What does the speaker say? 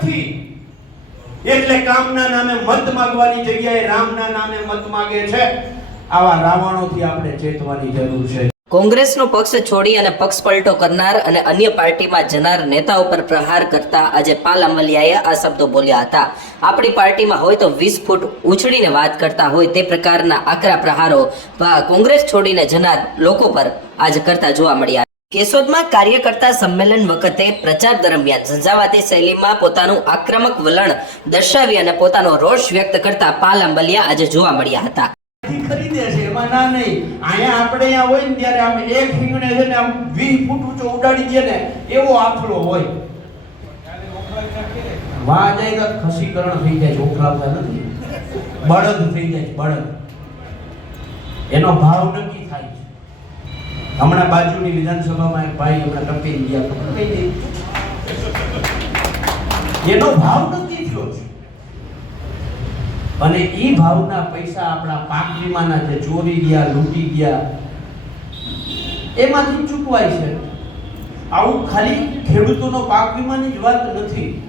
નથી. એટલે કામના નામે મત માંગવાની જગ્યાએ રામના નામે મત માંગે છે. આવા રાવણોથી આપણે ચેતવાની જરૂર છે. કોંગ્રેસનો પક્ષ છોડી અને પક્ષ પલટો કરનાર અને અન્ય પાર્ટીમાં જનાર નેતાઓ પર પ્રહાર કરતા આજે પાલ અમલિયાએ આ શબ્દો બોલ્યા હતા. આપણી પાર્ટીમાં હોય તો વીસ ફૂટ ઉછળીને વાત કરતા હોય તે પ્રકારના આકરા પ્રહારો કોંગ્રેસ છોડીને જનાર લોકો પર આજે કરતા જોવા મળ્યા કેશોદમાં કાર્યકર્તા સંમેલન વખતે પ્રચાર દરમિયાન ઝંઝાવાતી શૈલીમાં પોતાનું આક્રમક વલણ દર્શાવી અને પોતાનો રોષ વ્યક્ત કરતા પાલ અંબલિયા આજે જોવા મળ્યા હતા. ખરીદે છે, એમાં ના નહીં. અહીંયા આપણે અહીંયા હોય ને ત્યારે આમ એક હિંગણે છે ને આમ 20 ફૂટ ઊંચો ઉડાડી દે ને, એવો આફલો હોય. વાહ, જાય તો ખસીકરણ થઈ જાય છે નથી. બળદ થઈ જાય, બળદ. એનો ભાવ નક્કી હમણાં બાજુની વિધાનસભામાં એક ભાઈ હમણાં ટપી ગયા દે? એનો ભાવ નથી થયો અને એ ભાવના પૈસા આપણા પાક વીમાના જે ચોરી ગયા, લૂંટી ગયા, એમાંથી ચૂકવાય છે. આવું ખાલી ખેડૂતોનો પાક વીમાની જ વાત નથી.